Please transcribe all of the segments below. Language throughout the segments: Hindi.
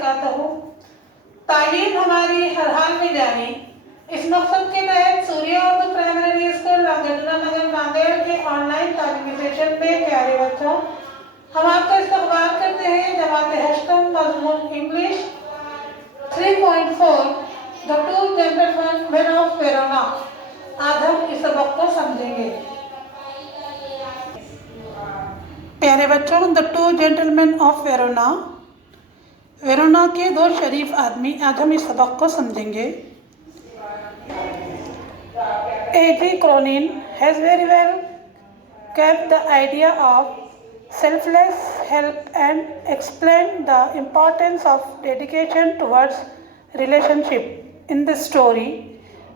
वबरकातुहू। तालीम हमारी हर हाल में जारी। इस मकसद के तहत सूर्या उर्दू प्राइमरी स्कूल रामगढ़ नगर नांदेड़ के ऑनलाइन तालीमी सेशन में प्यारे बच्चों, हम आपका इस्तकबाल करते हैं जमात हश्तम मज़मून English 3.4 the two gentleman of Verona. आज हम इस सबक को समझेंगे। प्यारे बच्चों, the two gentleman of Verona, Verona के दो शरीफ आदमी, आज हम इस सबक को समझेंगे। A.G. Cronin has very well kept the idea of selfless help and explained the importance of dedication towards relationship in the story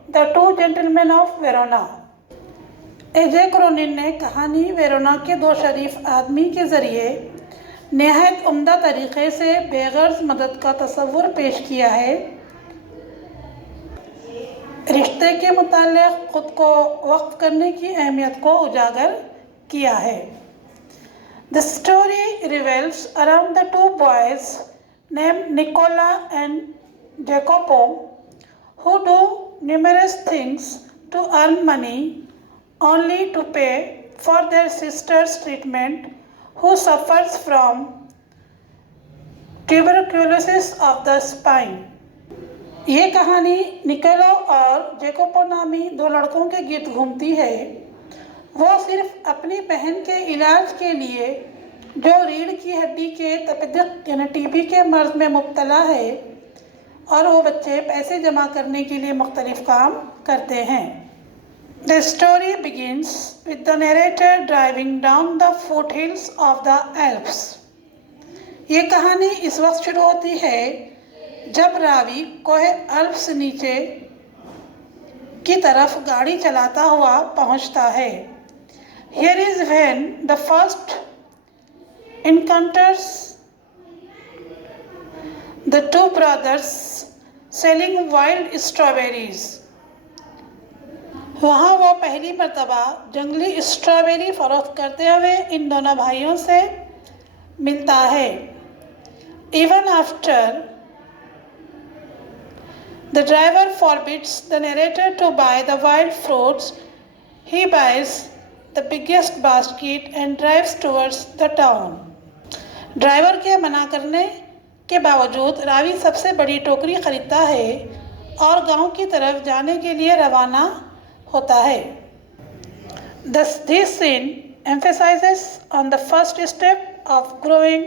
The Two Gentlemen of Verona। A.J. Cronin ने कहानी वेरोना के दो शरीफ आदमी के ज़रिए नहायत उम्दा तरीक़े से बेगर्ज़ मदद का तस्वुर पेश किया है। रिश्ते के मुताल्लिक़ ख़ुद को वक़्फ़ करने की अहमियत को उजागर किया है। The story revolves around the two boys named Nicola and Jacopo who do numerous things to earn money only to pay for their sister's treatment, who suffers from tuberculosis of the spine। ये कहानी निकोला और जैकोपो नामी दो लड़कों के गीत घूमती है। वो सिर्फ अपनी बहन के इलाज के लिए, जो रीढ़ की हड्डी के तपेदिक यानी टीबी के मर्ज में मुब्तला है, और वो बच्चे पैसे जमा करने के लिए मुख्तलिफ काम करते हैं। The story begins with the narrator driving down the foothills of the Alps. ये कहानी इस वक्त शुरू होती है जब रावी कोहे अल्प्स नीचे की तरफ गाड़ी चलाता हुआ पहुंचता है। Here is when the first encounters the two brothers selling wild strawberries। वहाँ वो पहली मर्तबा जंगली स्ट्रॉबेरी फरोख्त करते हुए इन दोनों भाइयों से मिलता है। Even after the driver forbids the narrator to buy the wild fruits, he buys the biggest basket and drives towards the town। Driver के मना करने के बावजूद रावी सबसे बड़ी टोकरी खरीदता है और गांव की तरफ जाने के लिए रवाना होता है। This scene emphasizes on the first step of growing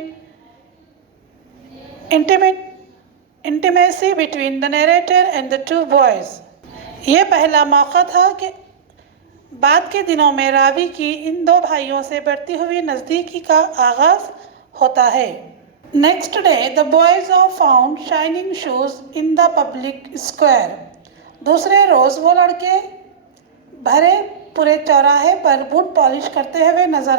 intimacy between the narrator and the two boys। ये पहला मौका था कि बाद के दिनों में रावी की इन दो भाइयों से बढ़ती हुई नज़दीकी का आगाज़ होता है। Next day the boys are found shining shoes in the public square. दूसरे रोज़ वो लड़के भरे पूरे चौराहे पर बूट पॉलिश करते हुए नजर